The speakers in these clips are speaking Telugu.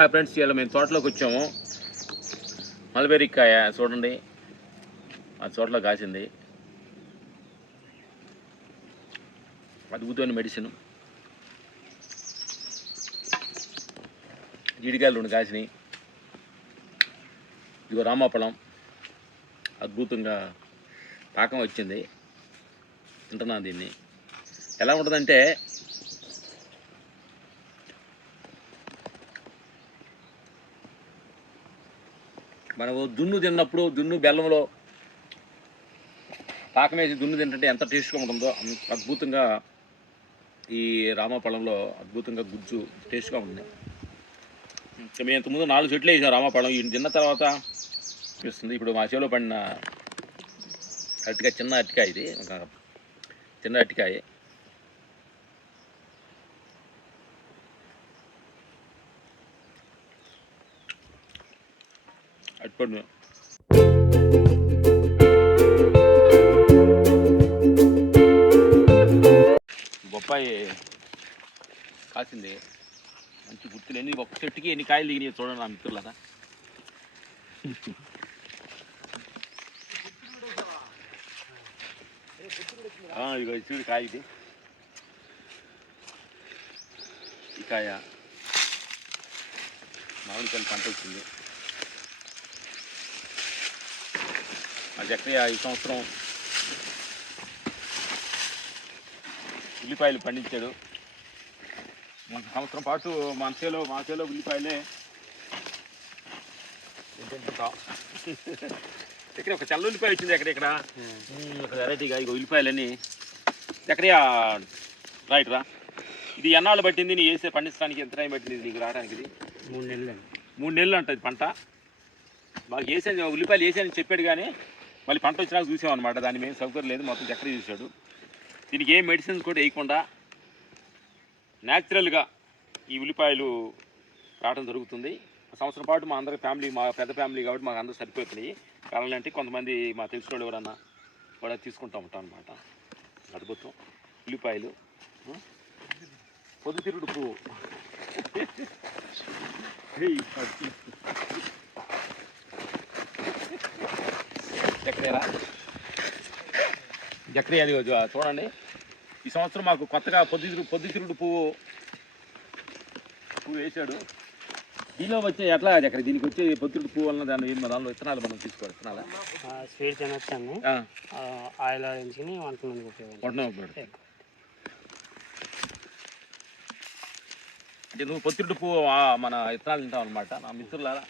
హాయ్ ఫ్రెండ్స్ ఇవాళ మేము తోటలోకి వచ్చాము. మల్బెర్రీ కాయ చూడండి. ఆ తోటలో కాసింది. అద్భుతమైన మెడిసిన్ జీడికాయలు రెండు కాసినాయి. ఇదిగో రామాపళం అద్భుతంగా పాకం వచ్చింది. తింటున్నాను దీన్ని. ఎలా ఉంటుందంటే మనము దున్ను తిన్నప్పుడు దున్ను బెల్లంలో పాకం వేసి దున్ను తింటే ఎంత టేస్ట్గా ఉంటుందో అద్భుతంగా ఈ రామపళంలో అద్భుతంగా గుజ్జు టేస్ట్గా ఉంది. ఇంకా మేము ఇంతకుముందు నాలుగు చెట్లు వేసాం రామపళం ఈ తిన్న తర్వాత ఇస్తుంది ఇప్పుడు మా చేలో పడిన అరటికాయ చిన్న అరటికాయ ఇది. ఒక చిన్న అరటికాయ. అట్టుపండు బొప్పాయి కాసింది. మంచి గుర్తులు ఎన్ని ఒక్క చెట్టుకి ఎన్ని కాయలు దిగినాయి చూడండి నా మిత్రులరా. ఇగో చూడు కాయ ఇది. ఈ కాయ. మామిడికాయలు పంట వచ్చింది. మా చక్కగా ఈ సంవత్సరం ఉల్లిపాయలు పండించాడు. మన సంవత్సరం పాటు మన చేలో మా చేలో ఉల్లిపాయలే తింటుంటాం. ఇక్కడ ఒక చల్ల ఉల్లిపాయ వచ్చింది ఎక్కడ ఇక్కడ. ఒక వెరైటీగా ఇక ఉల్లిపాయలని ఎక్కడ రైట్ రా. ఇది ఎన్నాళ్ళు పట్టింది? నీ వేసే పండించడానికి ఎంత టైం పట్టింది నీకు రావడానికి ఇది? మూడు నెలలు మూడు నెలలు అంటది పంట. మాకు వేసాను ఉల్లిపాయలు వేసానని చెప్పాడు కానీ మళ్ళీ పంట వచ్చినాక చూసామన్నమాట దాని మేము సౌకర్యం లేదు మొత్తం చక్కెర చూశాడు దీనికి ఏ మెడిసిన్స్ కూడా వేయకుండా న్యాచురల్గా ఈ ఉల్లిపాయలు రావడం జరుగుతుంది. సంవత్సరం పాటు మా అందరి ఫ్యామిలీ మా పెద్ద ఫ్యామిలీ కాబట్టి మాకు అందరూ సరిపోతున్నాయి. కావాలంటే కొంతమంది మా తెలిసిన వాళ్ళు ఎవరన్నా కూడా తీసుకుంటూ ఉంటాం అనమాట అద్భుతం ఉల్లిపాయలు పొద్దుతిరుడు పువ్వు. చక్రియరా చక్రియ అది చూడండి. ఈ సంవత్సరం మాకు కొత్తగా పొద్దుతిరు పొద్దుతిరుగుడు పువ్వు పువ్వు వేసాడు దీనిలో వచ్చే ఎట్లా చక్ర దీనికి వచ్చే పొద్దుతిరుగుడు పువ్వు వలన దాని ఏం దానిలో విత్తనాలు మనం తీసుకోవాలి విత్తనాలా? స్వీట్ తినొచ్చాను ఆ, ఆయిల్ ఆడించుకుని వంట మందికి ఉపయోగించాను కొట్టడం అంటే నువ్వు పొత్తిరుడు పువ్వు మన విత్తనాలు తింటావు అనమాట నా మిత్రులారా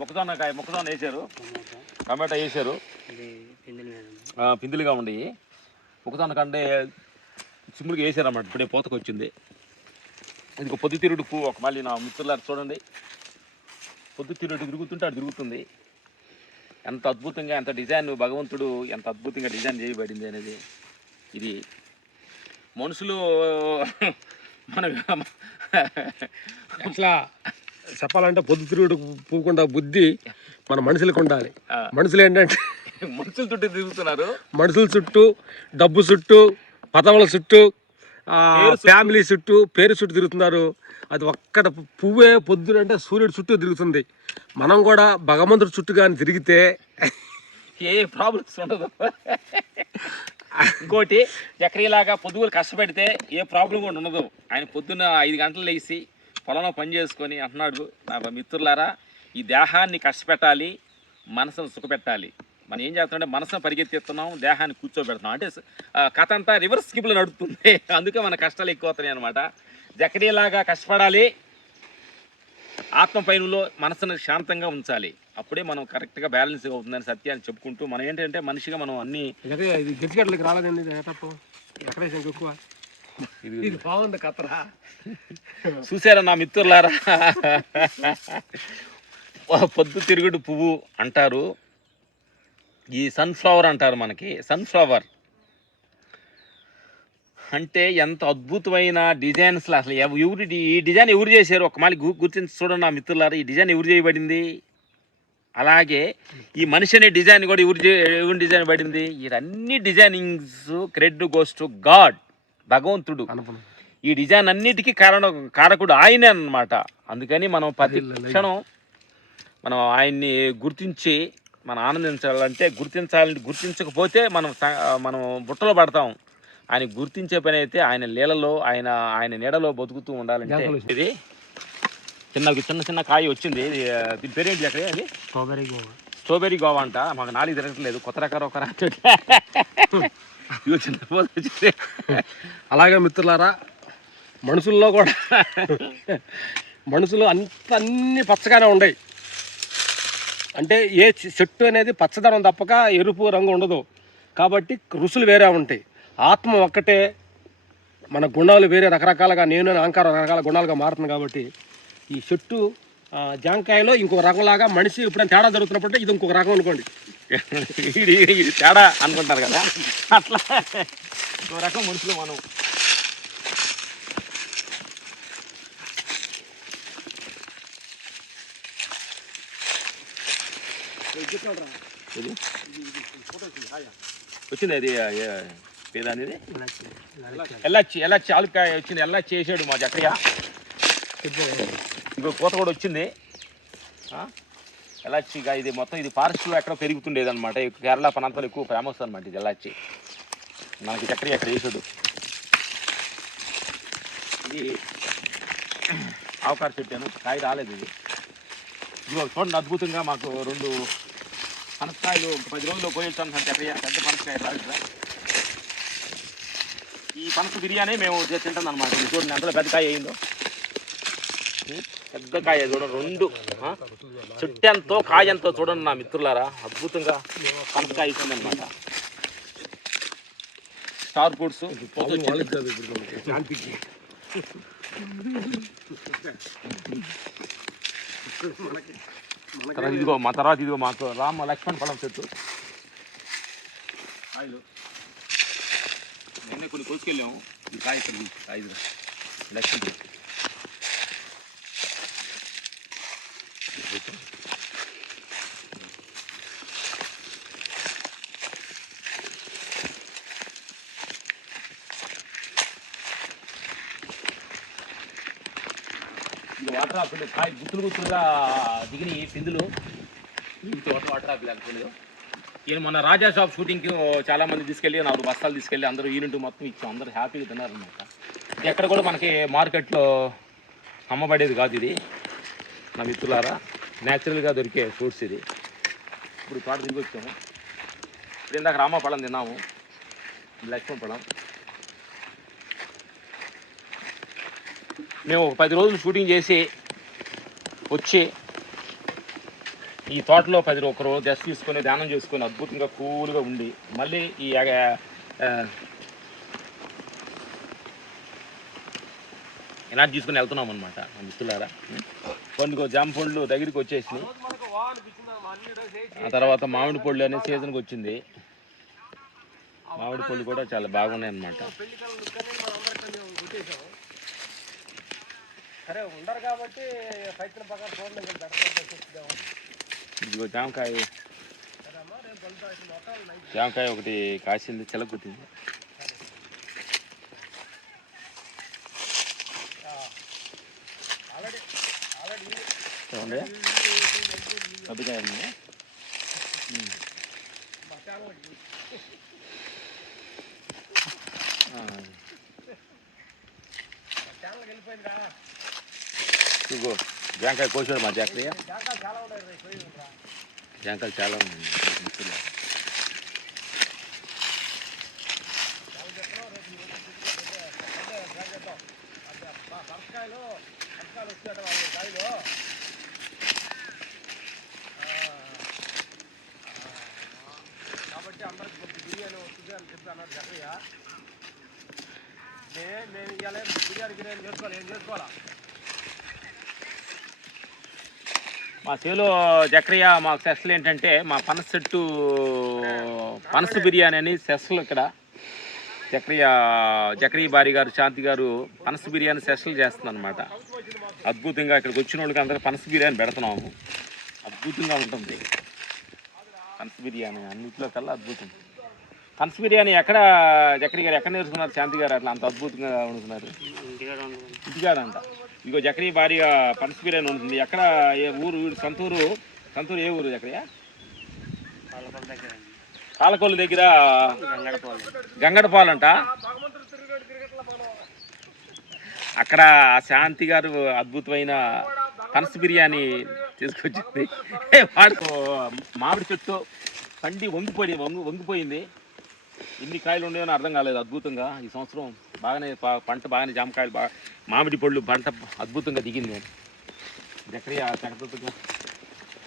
మొక్కజొన్న కాయ మొక్కజొన్న వేసారు టమోటా వేసారు పిందులుగా ఉండి మొక్కజొన్న కంటే చిమ్ముడికి వేసారు అన్నమాట. ఇప్పుడే పోతకు వచ్చింది. ఇది ఒక పొద్దుతిరుడు పువ్వు ఒక మళ్ళీ నా మిత్రులారా చూడండి. పొద్దుతిరుడు తిరుగుతుంటే అటు తిరుగుతుంది. ఎంత అద్భుతంగా ఎంత డిజైన్ భగవంతుడు ఎంత అద్భుతంగా డిజైన్ చేయబడింది అనేది. ఇది మనుషులు మన అట్లా చెప్పాలంటే పొద్దుతిరుగుడు పూకుండా బుద్ధి మన మనుషులకు ఉండాలి. మనుషులు ఏంటంటే మనుషుల చుట్టూ తిరుగుతున్నారు. మనుషుల చుట్టూ డబ్బు చుట్టూ పదవుల చుట్టూ. ఫ్యామిలీ చుట్టూ పేరు చుట్టూ తిరుగుతున్నారు. అది ఒక్కడ పువ్వే పొద్దున అంటే సూర్యుడు చుట్టూ తిరుగుతుంది. మనం కూడా భగవంతుడి చుట్టూ కానీ తిరిగితే ఏ ప్రాబ్లమ్స్ ఉండదు. ఇంకోటి చక్రీలాగా పొద్దుగులు కష్టపెడితే ఏ ప్రాబ్లం కూడా ఉండదు. ఆయన పొద్దున్న ఐదు గంటలు లేచి పొలంలో పని చేసుకొని అంటున్నాడు నా మిత్రులారా ఈ దేహాన్ని కష్టపెట్టాలి మనసును సుఖపెట్టాలి. మనం ఏం చేస్తున్నాం మనసును పరిగెత్తిస్తున్నాం దేహాన్ని కూర్చోబెడుతున్నాం. అంటే కథ అంతా రివర్స్ స్కిప్లో నడుపుతుంది. అందుకే మన కష్టాలు ఎక్కువ అవుతున్నాయి అనమాట జకడీలాగా కష్టపడాలి ఆత్మ పైనలో మనసును శాంతంగా ఉంచాలి. అప్పుడే మనం కరెక్ట్గా బ్యాలెన్స్ అవుతుందని సత్యాన్ని చెప్పుకుంటూ మనం ఏంటంటే మనిషిగా మనం అన్ని రాలేదండి ఇది తప్పు ఎక్కువ బాగుంది కథరా చూసారా నా మిత్రులారా? పొద్దు తిరుగుడు పువ్వు అంటారు. ఈ సన్ఫ్లవర్ అంటారు మనకి. సన్ఫ్లవర్ అంటే ఎంత అద్భుతమైన డిజైన్స్లో అసలు ఎవ- ఎవరు ఈ డిజైన్ ఎవరు చేశారు? ఒక మళ్ళీ గుర్తించి చూడండి నా మిత్రులారా ఈ డిజైన్ ఎవరు చేయబడింది? అలాగే ఈ మనిషి అనే డిజైన్ కూడా ఎవరు ఎవరు డిజైన్ పడింది? ఇవన్నీ designings credit goes to god భగవంతుడు. ఈ డిజైన్ అన్నిటికీ కారణ కారకుడు ఆయనే అన్నమాట. అందుకని మనం ప్రతి క్షణం మనం ఆయన్ని గుర్తించి మనం ఆనందించాలంటే గుర్తించాలని గుర్తించకపోతే మనం మనం బుట్టలో పడతాం. ఆయన గుర్తించే పని అయితే ఆయన నీళ్ళలో ఆయన ఆయన నీడలో బతుకుతూ ఉండాలంటే ఇది చిన్న చిన్న చిన్న కాయ వచ్చింది. దీని పేరేంటి అక్కడ అది? స్ట్రాబెరీ గోవా. స్ట్రాబెరీ గోవా అంట. మాకు నాలుగు తిరగట్లేదు. కొత్త రకాల ఒక వచ్చింది. అలాగే మిత్రులారా మనుషుల్లో కూడా మనుషులు అంత అన్ని పచ్చగానే ఉన్నాయి అంటే ఏ చెట్టు అనేది పచ్చదనం తప్పక ఎరుపు రంగు ఉండదు. కాబట్టి రుసులు వేరే ఉంటాయి. ఆత్మ ఒక్కటే మన గుణాలు వేరే రకరకాలుగా నేను అహంకారం రకరకాల గుణాలుగా మారుతుంది కాబట్టి ఈ చెట్టు జాంకాయలో ఇంకొక రకంలాగా మనిషి ఎప్పుడైనా తేడా జరుగుతున్నప్పుడు ఇది ఇంకొక రకం అనుకోండి. ఇది ఇది తేడా అనుకుంటారు కదా? అట్లా ఒక రకం మనుషులు మనం. ఇది? వచ్చింది అది పేదా అనేది? ఇలాచి ఇలాచి ఎల్లచ్చి ఎల్లచ్చి ఆలుకాయ వచ్చింది ఎల్లచ్చి వేసాడు మా జక్కయ్య. ఇంకో కోత కూడా వచ్చింది. ఆ? ఎలాచిగా ఇది మొత్తం ఇది ఫారెస్ట్లో ఎక్కడ పెరుగుతుండేది అనమాట కేరళ ప్రాంతాలు ఎక్కువ ఫేమస్ అనమాట ఇది ఎలాచి. మనకి చక్కర ఎక్కడ వేసాడు. ఇది ఆవకార చెట్టాను కాయ రాలేదు ఇది. ఇదిగో చూడండి అద్భుతంగా మాకు రెండు పనసకాయలు పది రోజుల్లో కోయొచ్చాను సార్ చక్కయ్య పెద్ద పనసకాయ రాలేదు ఈ పనస బిర్యానీ మేము తింటాం అనమాట చూడండి ఎంత పెద్ద కాయ అయిందో. పెద్ద కాయ చూడండి రెండు? చెట్టెంతో కాయంతో చూడండి నా మిత్రులారా. అద్భుతంగా పనసకాయ ఇస్తుంది అనమాట స్టార్ ఫ్రూట్స్ తర్వాత ఇదిగో మా తర్వాత ఇదిగో మాకు. రామ లక్ష్మణ ఫలం చెట్టు. కాయలు. నిన్నే కొన్ని కోసుకెళ్ళాము. ఈ కాయ ఇక్కడ. లక్ష్మణ వాటర్ ఆపిల్ కాయ గుత్తులు గుత్తులుగా దిగిన పిందులు. వాటర్ వాటర్ ఆపిల్ అనుకోలేదు ఈయన మొన్న రాజా షాప్ షూటింగ్కి చాలా మంది తీసుకెళ్ళి నాలుగు బస్తాలు తీసుకెళ్ళి అందరూ యూనిట్ మొత్తం ఇచ్చాం. అందరూ హ్యాపీగా తిన్నారనమాట ఎక్కడ కూడా మనకి మార్కెట్లో అమ్మబడేది కాదు ఇది. నా మిత్రులారా న్యాచురల్గా దొరికే ఫ్రూట్స్ ఇది. ఇప్పుడు తోట దిగి వచ్చాము. ఇప్పుడు ఇందాక రామ పళ్ళం తిన్నాము. లక్ష్మణ పళ్ళం. మేము ఒక పది రోజులు షూటింగ్ చేసి వచ్చి ఈ తోటలో పది రో- ఒక రోజు దశ తీసుకొని ధ్యానం చేసుకొని అద్భుతంగా కూల్గా ఉండి మళ్ళీ ఈ ఆ, ఆ, తీసుకొని వెళ్తున్నాం అనమాట మిత్రులారా. పండుగ జామ పండ్లు దగ్గరికి వచ్చేసినాయి. ఆ తర్వాత మామిడి పళ్ళు అనే సీజన్కి వచ్చింది. మామిడి పళ్ళు కూడా చాలా బాగున్నాయి అన్నమాట సరే ఉండరు కాబట్టి ప్రయత్నం ప్రకారం చూడలేదు ఇదిగో జామకాయ. జామకాయ ఒకటి కాసింది చిలకొట్టింది చూడండి. ఉమ్. ఇగో జాంకాయ కోసాడు మా జాక్రియ జాంకాయలు చాలా ఉన్నాయి. కాబట్టి అందరికి కొంచెం బిర్యానీ వస్తుంది అని చెప్పి అన్నారు జగయ్య నేను నేను ఇవాళ బిర్యానీ గిర్యానీ చేసుకోవాలి ఏం చేసుకోవాలా? మా సేలో చక్రయ్య మా సెస్లు ఏంటంటే మా పనస చెట్టు పనస బిర్యానీ అని సెస్లు ఇక్కడ. చక్రయ్య చక్రయ్య భార్య గారు శాంతి గారు పనస బిర్యానీ సెస్లు చేస్తుంది అనమాట అద్భుతంగా ఇక్కడికి వచ్చిన వాళ్ళకి అందరికీ పనస బిర్యానీ పెడుతున్నాము. అద్భుతంగా ఉంటుంది. పనస బిర్యానీ అన్నింటిలో కల్లా అద్భుతం. పనస బిర్యానీ ఎక్కడ జక్రి గారు ఎక్కడ నేర్చుకున్నారు? శాంతి గారు అట్లా అంత అద్భుతంగా వండుతున్నారు ఇంటికాడ ఉండదు ఇంకో ఇగో భారీగా పనస బిర్యానీ ఉంటుంది. ఎక్కడ ఏ ఊరు వీడు సంతూరు సంతూరు ఏ ఊరు జక్రియా దగ్గర. పాలకొల్లు దగ్గర గంగడపాలంట అక్కడ శాంతి గారు అద్భుతమైన పనస బిర్యానీ తీసుకొచ్చింది. వాడు మామిడి చెట్టు పండి వంగిపోయి వంగి వంగిపోయింది. ఎన్ని కాయలు ఉన్నాయో అర్థం కాలేదు అద్భుతంగా ఈ సంవత్సరం. బాగానే పంట బాగానే జామకాయలు బాగా మామిడి పళ్ళు పంట అద్భుతంగా దిగింది. ఎక్కడే చక్కగా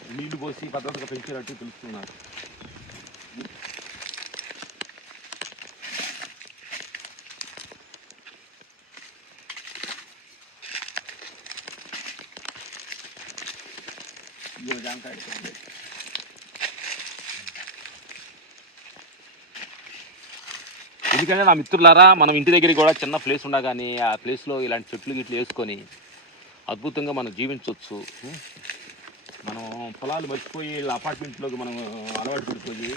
నీళ్ళు పోసి పద్ధతిగా పెంచినట్టు తెలుస్తున్నారు జామకాయలు. జామకాయ ఎందుకంటే నా మిత్రులారా మనం ఇంటి దగ్గర కూడా చిన్న ప్లేస్ ఉండగానే ఆ ప్లేస్లో ఇలాంటి చెట్లు గిట్లు వేసుకొని అద్భుతంగా మనం జీవించవచ్చు మనం పొలాలు మర్చిపోయి ఇలా అపార్ట్మెంట్లోకి మనం అలవాటు పడిపోయి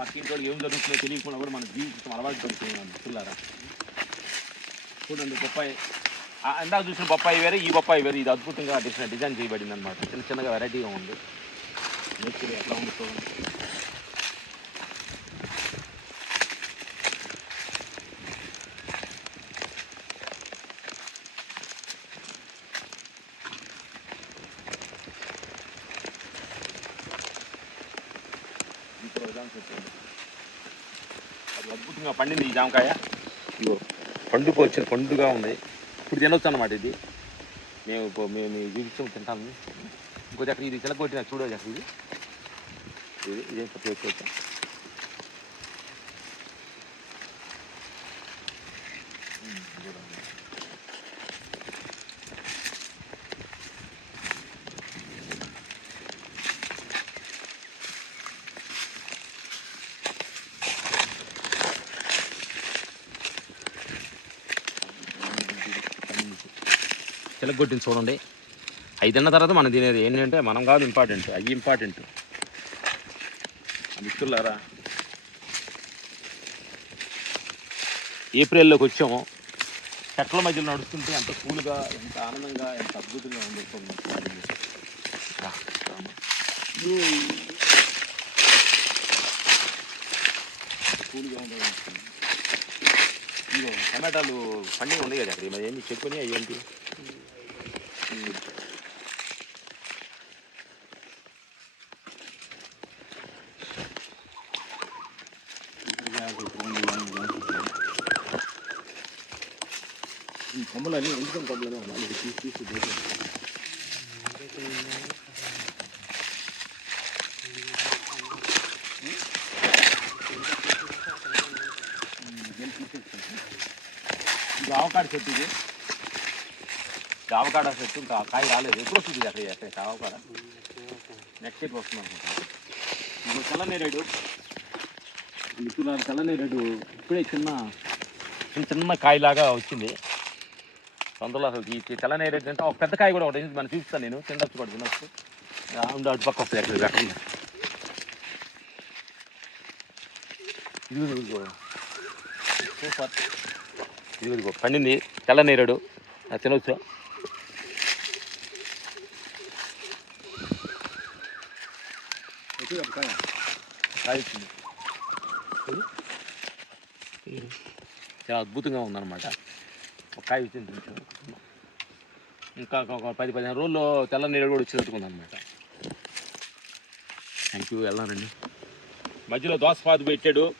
పక్కింటి ఏం జరుగుతుందో తెలియకుండా కూడా మనం జీవించడం అలవాటు పడిపోయినాం మిత్రులారా. చూడండి బొప్పాయి. ఇందాక చూసిన బొప్పాయి వేరే ఈ బొప్పాయి వేరే. ఇది అద్భుతంగా డిజైన్ డిజైన్ చేయబడింది అనమాట చిన్న చిన్నగా వెరైటీగా ఉంది నేచర్ ఎట్లా ఉంది. చూడండి ఇంకో విధానం చెప్పండి. అది అద్భుతంగా పండింది ఈ జామకాయ ఇగో పండుగ వచ్చిన పండుగ ఉంది ఇప్పుడు తినొచ్చు అనమాట ఇది. మేము మేము ఈ చూపించాము తింటాము. ఇంకో చక్కర ఇది చిలకొట్టిన చూడవచ్చు చక్కర ఇది. ఇది ఇదే పచ్చి వచ్చి చూడండి అవి తిన్న తర్వాత మనం తినేది ఏంటంటే మనం కాదు ఇంపార్టెంట్ అవి ఇంపార్టెంట్ మిత్రులారా ఏప్రిల్లోకి వచ్చాము. చెట్ల మధ్యలో నడుస్తుంటే ఎంత కూల్గా ఎంత ఆనందంగా ఎంత అద్భుతంగా ఉంది కూల్గా ఉంది టమాటాలు పండుగ ఉన్నాయి కదా అక్కడ. మరి ఏమి చెప్పుకొని అవి ఏంటి ఈ కొమ్మలన్నీ ఎందుకని కొమ్మలనే ఉన్నాయి ఇది తీసి తీసి దేశం ఇది ఆవకాడ చెట్టు ఇది ఇది ఆవకాడ చెట్టు ఇంకా కాయ రాలేదు. ఎప్పుడు వస్తుంది అక్కడ? అక్కడ ఆవకాడ నెక్స్ట్ ఇయర్ వస్తుంది అనుకుంటాను ఇంకో తెల్లనేరేడు మిత్రులారు తెల్లనేరేడు ఇప్పుడే చిన్న చిన్న చిన్న కాయలాగా వచ్చింది. అందులో అసలు ఈ తెల్లనేరేడు అంటే ఒక పెద్ద కాయ కూడా ఒకటి మనం చూపిస్తాను నేను. తినచ్చు కూడా తినొచ్చు. ఆ, అటు పక్క వస్తుంది అక్కడ అక్కడ ఉంది. ఇదిగో సూపర్. ఇదిగో పండింది తెల్లనేరేడు అది తినవచ్చు ఇది చాలా అద్భుతంగా ఉందన్నమాట ఒక కాయ వచ్చింది. ఇంకా ఒక పది పదిహేను రోజుల్లో తెల్ల నీళ్ళు కూడా వచ్చేటట్టుకుంది అనమాట థ్యాంక్ యూ వెళ్ళానండి మధ్యలో దోసపాదు పెట్టాడు.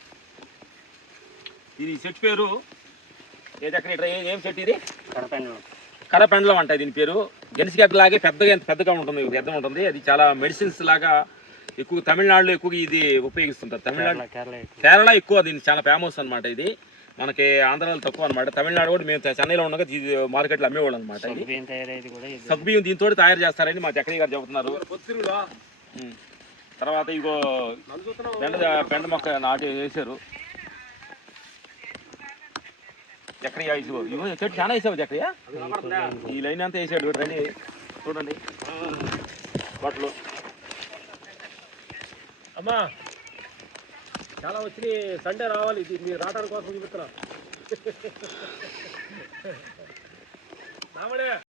ఇది చెట్టు పేరు? ఎక్కడ ఇట్లా ఏ- ఏం చెట్టు ఇది? కడపండి కరపెండలం అంట దీని పేరు. గెలిసిగడ్డలాగే పెద్దగా ఎంత పెద్దగా ఉంటుంది పెద్ద ఉంటుంది. అది చాలా మెడిసిన్స్ లాగా ఎక్కువ తమిళనాడులో ఎక్కువగా ఇది ఉపయోగిస్తుంటారు. తమిళనాడు కేరళ కేరళ ఎక్కువ. కేరళ ఎక్కువ దీని చాలా ఫేమస్ అన్నమాట ఇది. మనకి ఆంధ్రాలో తక్కువ అనమాట తమిళనాడు కూడా మేము చెన్నైలో ఉండగా ఇది మార్కెట్లో అమ్మేవాళ్ళు అనమాట ఇది. సగ్గుబియ్యం తయారయ్యేది కూడా ఇది. సగ్బియ్యం దీంతో తయారు చేస్తారని మా చక్రయ్య గారు చెబుతున్నారు. తర్వాత ఇగో బెండ బెండ మొక్క నాటి వేసారు చక్రయ్య ఇగో చెట్టు చాలా వేసావు చక్రయ్య? ఈ లైన్ అంతా వేసాడు రండి చూడండి. బట్టలు. అమ్మా చాలా వచ్చినాయి. సండే రావాలి ఇది మీరు రావడానికి కోసం చూపిస్తున్నా. రామడే